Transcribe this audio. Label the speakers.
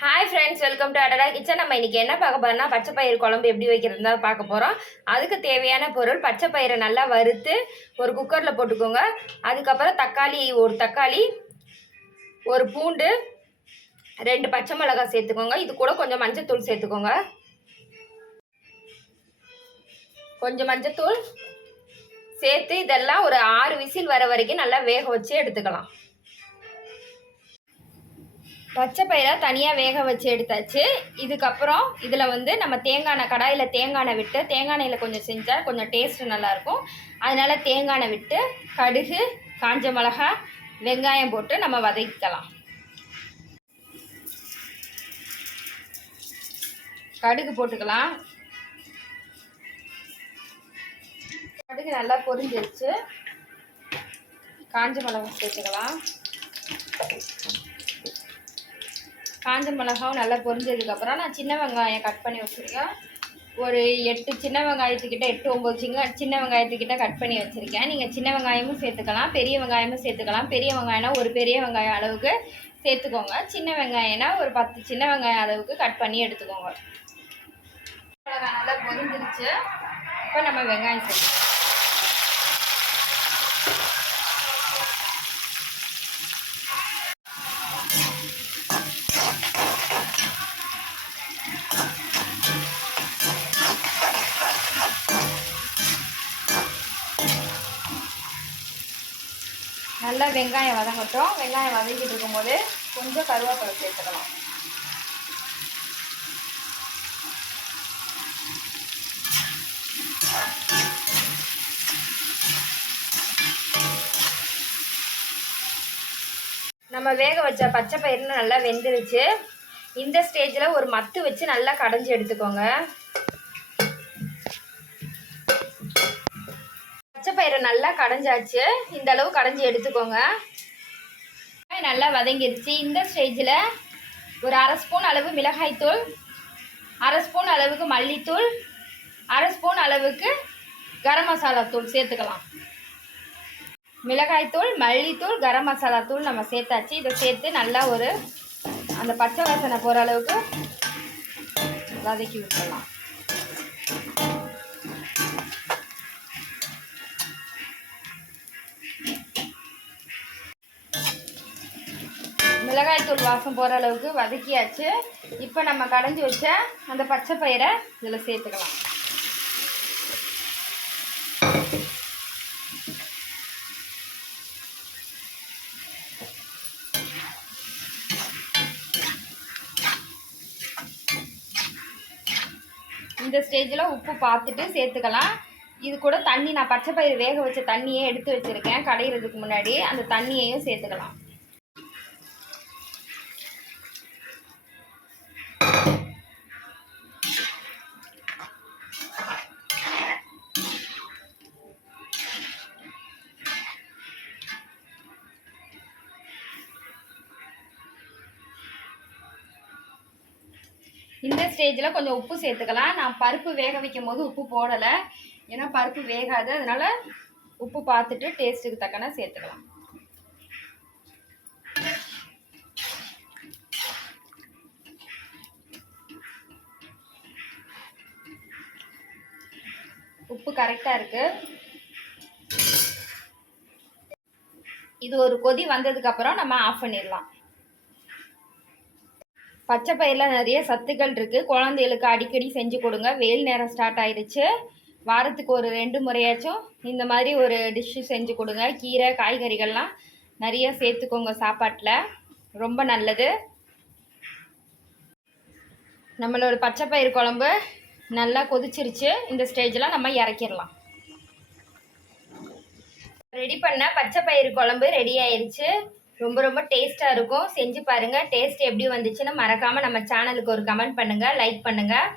Speaker 1: Hi friends welcome to Adada kitchen நம்ம இன்னைக்கு என்ன பார்க்க போகிறோம்னா பச்சை பயிறு குழம்பு எப்படி வைக்கிறது தான் பார்க்க போகிறோம் அதுக்கு தேவையான பொருள் பச்சை பயிரை நல்லா வறுத்து ஒரு குக்கரில் போட்டுக்கோங்க. அதுக்கப்புறம் தக்காளி ஒரு தக்காளி ஒரு பூண்டு ரெண்டு பச்சை மிளகாய் சேர்த்துக்கோங்க. இது கூட கொஞ்சம் மஞ்சத்தூள் சேர்த்துக்கோங்க. கொஞ்சம் மஞ்சத்தூள் சேர்த்து இதெல்லாம் ஒரு ஆறு விசில் வர வரைக்கும் நல்லா வேக வச்சு எடுத்துக்கலாம். பச்சை பயிரை தனியாக வேக வச்சு எடுத்தாச்சு. இதுக்கப்புறம் இதில் வந்து நம்ம தேங்காய் எண்ணெய் கடாயில் தேங்காய் எண்ணெய் விட்டு தேங்காய் எண்ணெயில் கொஞ்சம் செஞ்சால் கொஞ்சம் டேஸ்ட்டு நல்லாயிருக்கும் அதனால் தேங்காய் எண்ணெய் விட்டு கடுகு காஞ்ச மிளகா வெங்காயம் போட்டு நம்ம வதக்கிக்கலாம். கடுகு போட்டுக்கலாம். கடுகு நல்லா பொரிஞ்சிருச்சு. காஞ்ச மிளகா சேர்த்துக்கலாம். காஞ்ச மிளகாவும் நல்லா பொரிஞ்சதுக்கப்புறம் நான் சின்ன வெங்காயம் கட் பண்ணி வச்சுருக்கேன். ஒரு எட்டு சின்ன வெங்காயத்துக்கிட்ட எட்டு ஒம்பது சின்ன சின்ன வெங்காயத்துக்கிட்ட கட் பண்ணி வச்சுருக்கேன். நீங்கள் சின்ன வெங்காயமும் சேர்த்துக்கலாம் பெரிய வெங்காயமும் சேர்த்துக்கலாம். பெரிய வெங்காயம்னா ஒரு பெரிய வெங்காயம் அளவுக்கு சேர்த்துக்கோங்க. சின்ன வெங்காயம்னா ஒரு பத்து சின்ன வெங்காயம் அளவுக்கு கட் பண்ணி எடுத்துக்கோங்க. மிளகாய் நல்லா பொரிஞ்சிருச்சு. இப்போ நம்ம வெங்காயம் சேர்த்துக்கலாம். நல்லா வெங்காயம் வதங்கட்டும். வெங்காயம் வதங்கிட்டு இருக்கும்போது கொஞ்சம் கருவேப்பிலை சேர்த்துக்கலாம். நம்ம வேக வச்ச பச்சை பயிர்னு நல்லா வெந்துருச்சு. இந்த ஸ்டேஜில் ஒரு மத்து வச்சு நல்லா கடைஞ்சி எடுத்துக்கோங்க. பச்சை பயிரை நல்லா கடைஞ்சாச்சு. இந்த அளவு கடைஞ்சி எடுத்துக்கோங்க. நல்லா வதங்கிருச்சு. இந்த ஸ்டேஜில் ஒரு அரை ஸ்பூன் அளவு மிளகாய்த்தூள் அரை ஸ்பூன் அளவுக்கு மல்லித்தூள் அரை ஸ்பூன் அளவுக்கு கரம் மசாலா தூள் சேர்த்துக்கலாம். மிளகாய்த்தூள் மல்லித்தூள் கரம் மசாலா தூள் நம்ம சேர்த்தாச்சு. இதை சேர்த்து நல்லா ஒரு அந்த பச்சை வாசனை போகிற அளவுக்கு வதக்கி விட்டுடலாம். மிளகாய்த்தூள் வாசம் போகிற அளவுக்கு வதக்கியாச்சு. இப்போ நம்ம கடைஞ்சி வச்ச அந்த பச்சை பயிரை இதில் சேர்த்துக்கலாம். இந்த ஸ்டேஜில் உப்பு பார்த்துட்டு சேர்த்துக்கலாம். இது கூட தண்ணி நான் பச்சை பயிர் வேக வச்ச தண்ணியே எடுத்து வச்சுருக்கேன். கடையிறதுக்கு முன்னாடி அந்த தண்ணியையும் சேர்த்துக்கலாம். இந்த ஸ்டேஜில் கொஞ்சம் உப்பு சேர்த்துக்கலாம். நான் பருப்பு வேக வைக்கும் போது உப்பு போடலை. ஏன்னா பருப்பு வேகாது. அதனால் உப்பு பார்த்துட்டு டேஸ்ட்டுக்கு தக்கன சேர்த்துக்கலாம். உப்பு கரெக்டாக இருக்குது இது ஒரு கொதி வந்ததுக்கப்புறம் நம்ம ஆஃப் பண்ணிடலாம். பச்சை பயிரில் நிறைய சத்துக்கள் இருக்குது குழந்தைகளுக்கு அடிக்கடி செஞ்சு கொடுங்க. வெயில் நேரம் ஸ்டார்ட் ஆயிடுச்சு வாரத்துக்கு ஒரு ரெண்டு முறையாச்சும் இந்த மாதிரி ஒரு டிஷ்ஷு செஞ்சு கொடுங்க. கீரை காய்கறிகள்லாம் நிறைய சேர்த்துக்கோங்க சாப்பாட்டில். ரொம்ப நல்லது. நம்மளோட பச்சை பயிர் குழம்பு நல்லா கொதிச்சிருச்சு. இந்த ஸ்டேஜில் நம்ம இறக்கிடலாம். ரெடி பண்ண பச்சை பயிறு குழம்பு ரெடி ஆயிடுச்சு ரொம்ப ரொம்ப டேஸ்ட்டாக இருக்கும். செஞ்சு பாருங்கள் டேஸ்ட் எப்படி வந்துச்சுன்னு மறக்காமல் நம்ம சேனலுக்கு ஒரு கமெண்ட் பண்ணுங்கள் லைக் பண்ணுங்கள்